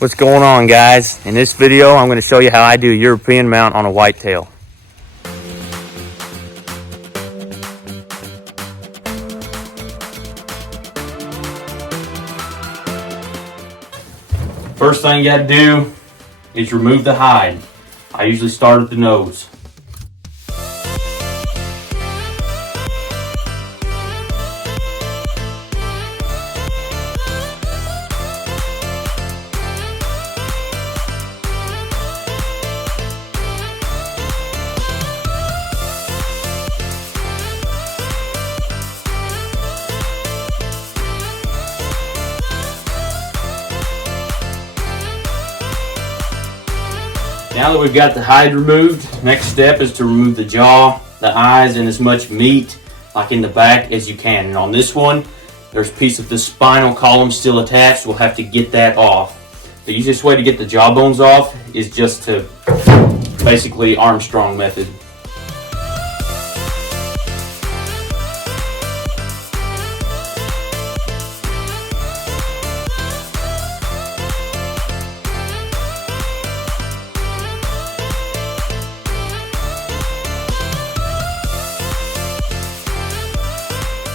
What's going on, guys? In this video I'm going to show you how I do European mount on a whitetail. First thing you got to do is remove the hide. I usually start at the nose. Now that we've got the hide removed, next step is to remove the jaw, the eyes, and as much meat, like in the back, as you can. And on this one, there's a piece of the spinal column still attached. We'll have to get that off. The easiest way to get the jaw bones off is just to basically Armstrong method.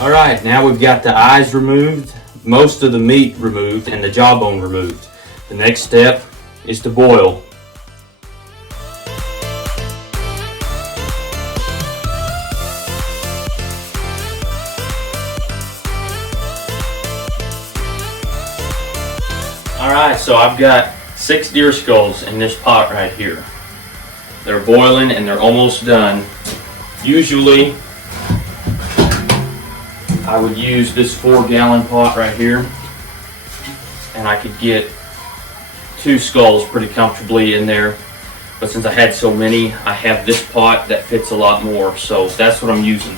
Alright, now we've got the eyes removed, most of the meat removed, and the jawbone removed. The next step is to boil. Alright, so I've got 6 deer skulls in this pot right here. They're boiling and they're almost done. Usually, I would use this 4-gallon pot right here, and I could get 2 skulls pretty comfortably in there. But since I had so many, I have this pot that fits a lot more, so that's what I'm using.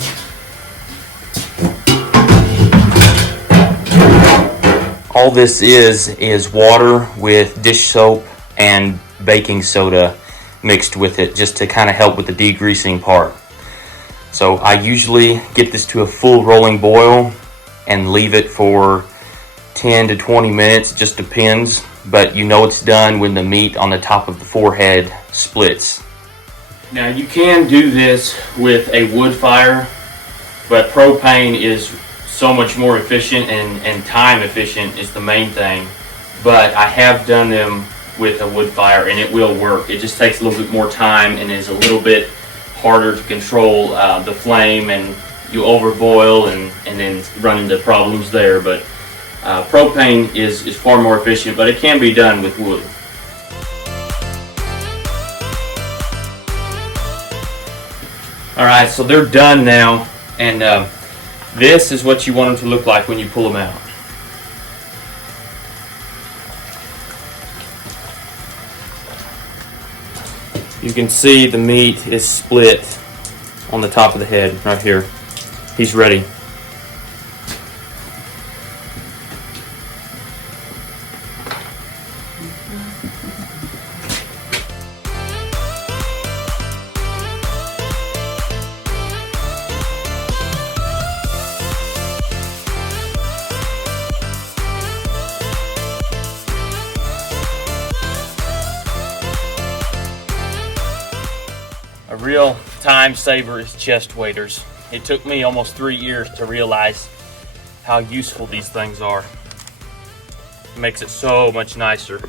All this is water with dish soap and baking soda mixed with it, just to kind of help with the degreasing part. So I usually get this to a full rolling boil and leave it for 10 to 20 minutes, it just depends. But you know it's done when the meat on the top of the forehead splits. Now you can do this with a wood fire, but propane is so much more efficient and time efficient is the main thing. But I have done them with a wood fire and it will work. It just takes a little bit more time and is a little bit harder to control the flame, and you overboil and then run into problems there. But propane is far more efficient, but it can be done with wood. Alright, so they're done now, and this is what you want them to look like when you pull them out. You can see the meat is split on the top of the head right here. He's ready. A real time saver is chest waders. It took me almost 3 years to realize how useful these things are. It makes it so much nicer.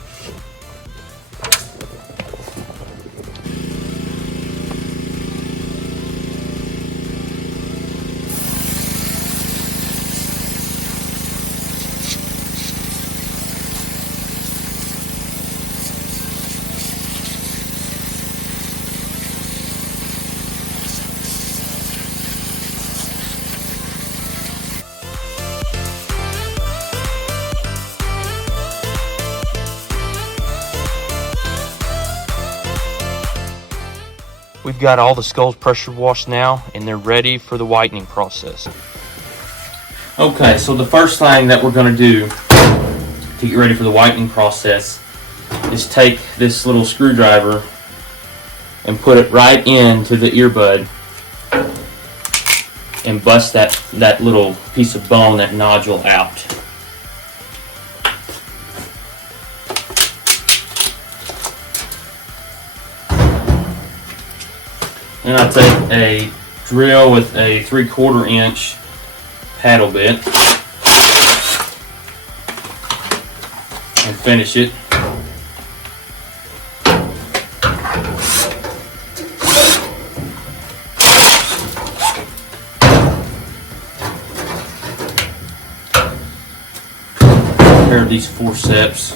We've got all the skulls pressure washed now, and they're ready for the whitening process. Okay, so the first thing that we're going to do to get ready for the whitening process is take this little screwdriver and put it right into the earbud and bust that little piece of bone, that nodule, out. Then I take a drill with a 3/4 inch paddle bit and finish it. Pair of these forceps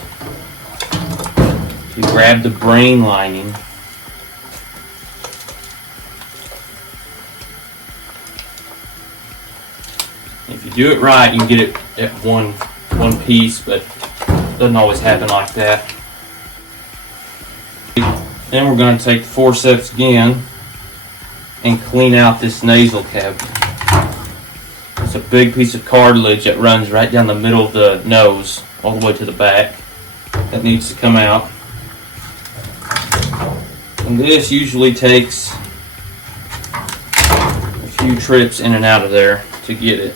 to grab the brain lining. If you do it right, you can get it at one piece, but it doesn't always happen like that. Then we're going to take the forceps again and clean out this nasal cavity. It's a big piece of cartilage that runs right down the middle of the nose, all the way to the back. That needs to come out. And this usually takes a few trips in and out of there to get it.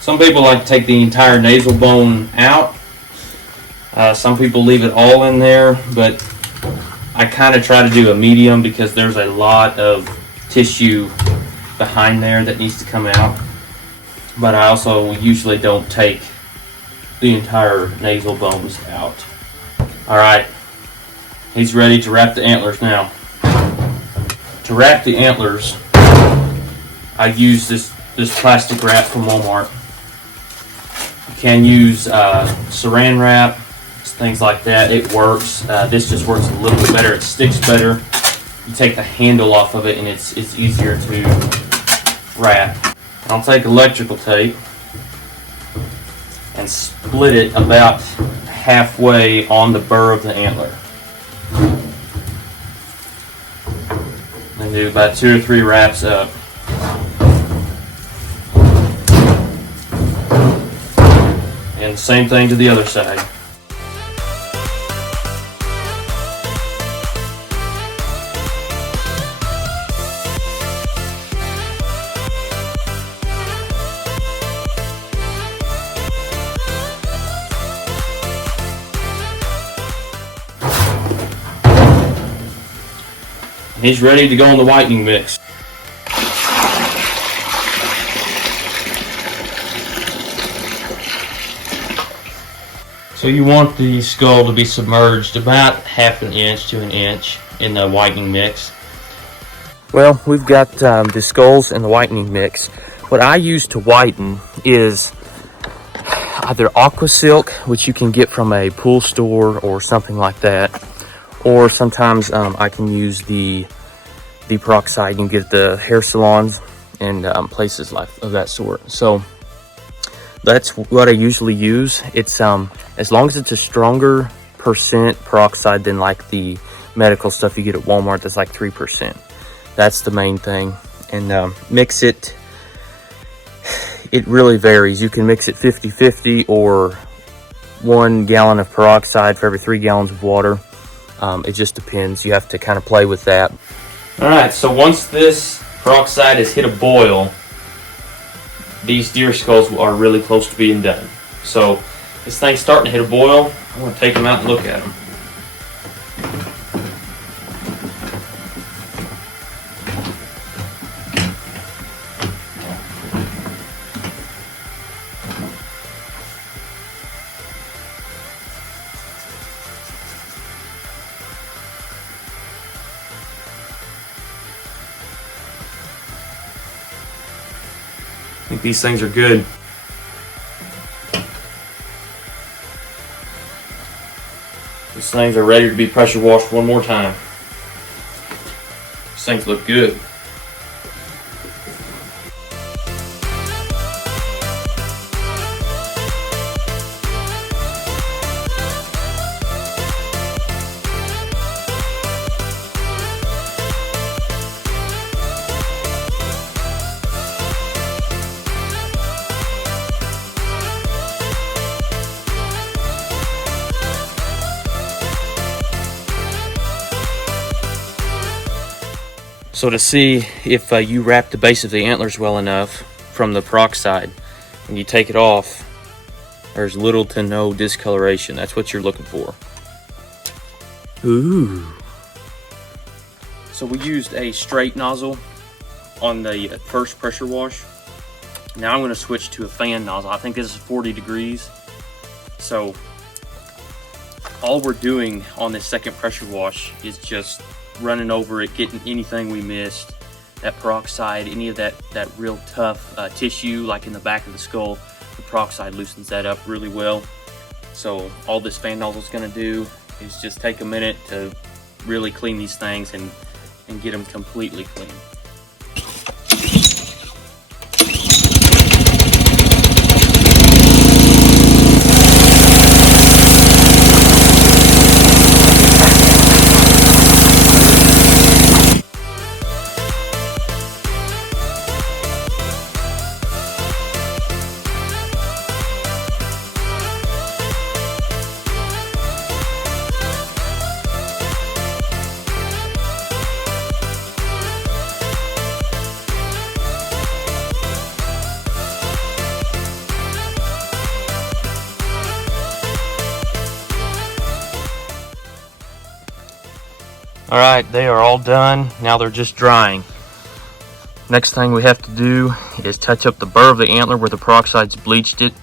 Some people like to take the entire nasal bone out. Some people leave it all in there, but I kind of try to do a medium because there's a lot of tissue behind there that needs to come out. But I also usually don't take the entire nasal bones out. Alright, he's ready to wrap the antlers now. To wrap the antlers, I use this plastic wrap from Walmart. You can use saran wrap, things like that. It works. This just works a little bit better. It sticks better. You take the handle off of it and it's easier to wrap. I'll take electrical tape and split it about halfway on the burr of the antler. And do about 2 or 3 wraps up. And same thing to the other side. He's ready to go in the whitening mix. So you want the skull to be submerged about 1/2 inch to 1 inch in the whitening mix. Well, we've got the skulls in the whitening mix. What I use to whiten is either aqua silk, which you can get from a pool store or something like that, or sometimes I can use the peroxide. You can get at the hair salons and places like of that sort. So that's what I usually use. It's as long as it's a stronger percent peroxide than like the medical stuff you get at Walmart that's like 3%. That's the main thing. And mix it. It really varies. You can mix it 50-50 or 1 gallon of peroxide for every 3 gallons of water. It just depends. You have to kind of play with that. Alright, so once this peroxide has hit a boil, these deer skulls are really close to being done. So this thing's starting to hit a boil. I want to take them out and look at them. I think these things are good. These things are ready to be pressure washed one more time. These things look good. So to see if you wrap the base of the antlers well enough from the peroxide and you take it off, There's little to no discoloration. That's what you're looking for. Ooh. So we used a straight nozzle on the first pressure wash. Now I'm going to switch to a fan nozzle. I think this is 40 degrees. So all we're doing on this second pressure wash is just running over it, getting anything we missed, that peroxide, any of that real tough tissue like in the back of the skull. The peroxide loosens that up really well. So all this fan nozzle is going to do is just take a minute to really clean these things and get them completely clean. All right, they are all done. Now they're just drying. Next thing we have to do is touch up the burr of the antler where the peroxide's bleached it.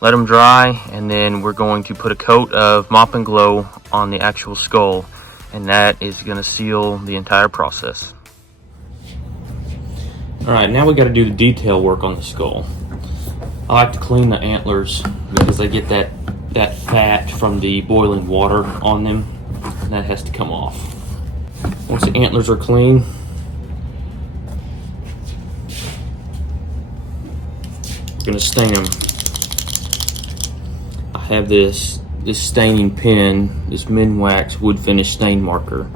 Let them dry, and then we're going to put a coat of Mop and Glow on the actual skull, and that is going to seal the entire process. All right, now we got to do the detail work on the skull. I like to clean the antlers because they get that fat from the boiling water on them, and that has to come off. Once the antlers are clean, we're going to stain them. I have this staining pen, this Minwax wood finish stain marker,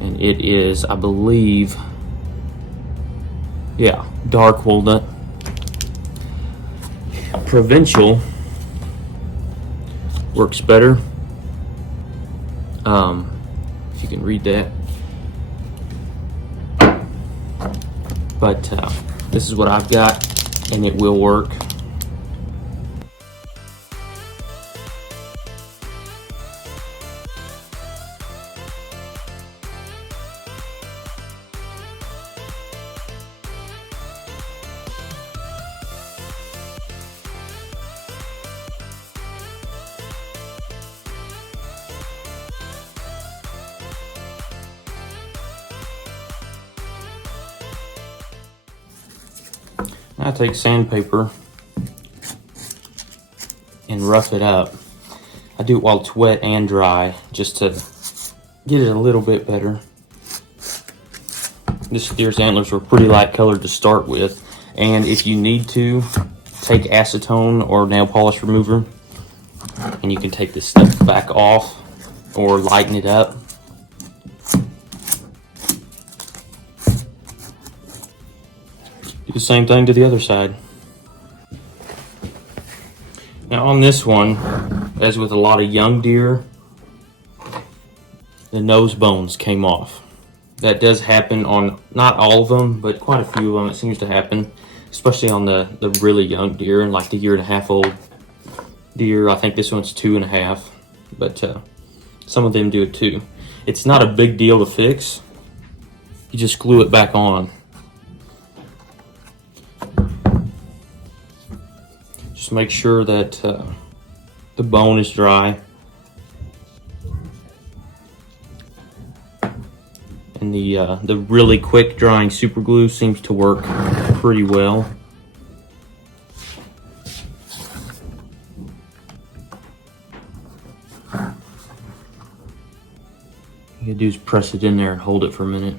and it is, I believe, yeah, dark walnut. Provincial works better. If you can read that. But this is what I've got, and it will work. I take sandpaper and rough it up. I do it while it's wet and dry, just to get it a little bit better. This deer's antlers were pretty light colored to start with, and if you need to, take acetone or nail polish remover, and you can take this stuff back off or lighten it up. Do the same thing to the other side. Now on this one, as with a lot of young deer, the nose bones came off. That does happen on not all of them, but quite a few of them. It seems to happen, especially on the really young deer and like the 1.5-year old deer. I think this one's 2.5, but some of them do it too. It's not a big deal to fix. You just glue it back on. Just make sure that the bone is dry. And the really quick drying super glue seems to work pretty well. All you gotta do is press it in there and hold it for a minute.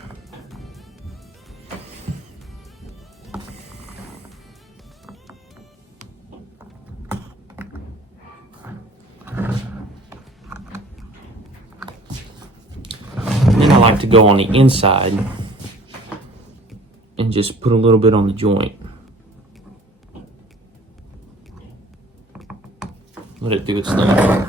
I like to go on the inside and just put a little bit on the joint. Let it do its thing.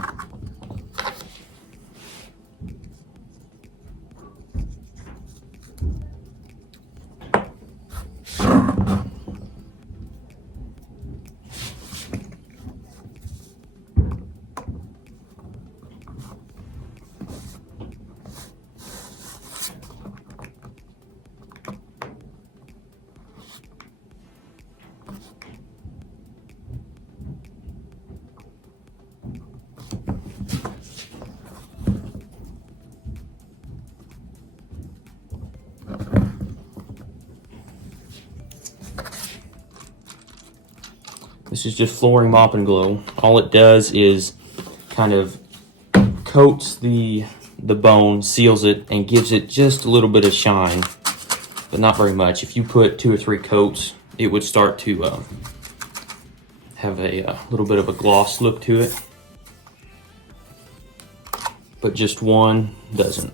This is just flooring mop and glow. All it does is kind of coats the bone, seals it, and gives it just a little bit of shine, but not very much. If you put 2 or 3 coats, it would start to have a little bit of a gloss look to it, but just one doesn't.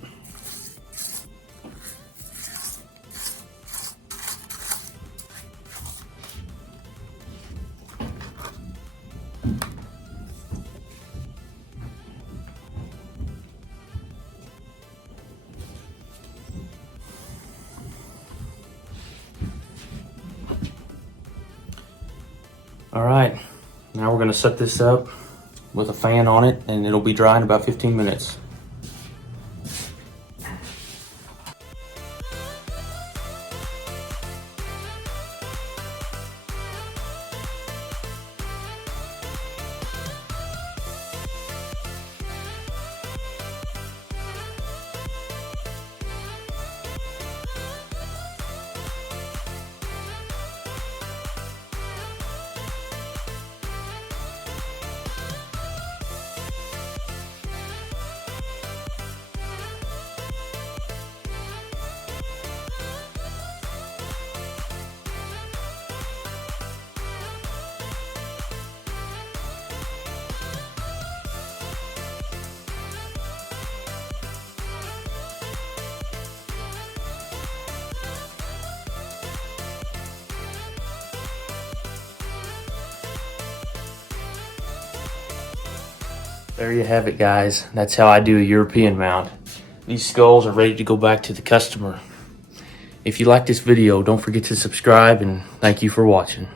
All right, now we're gonna set this up with a fan on it, and it'll be dry in about 15 minutes. There you have it, guys. That's how I do a European mount. These skulls are ready to go back to the customer. If you like this video, don't forget to subscribe, and thank you for watching.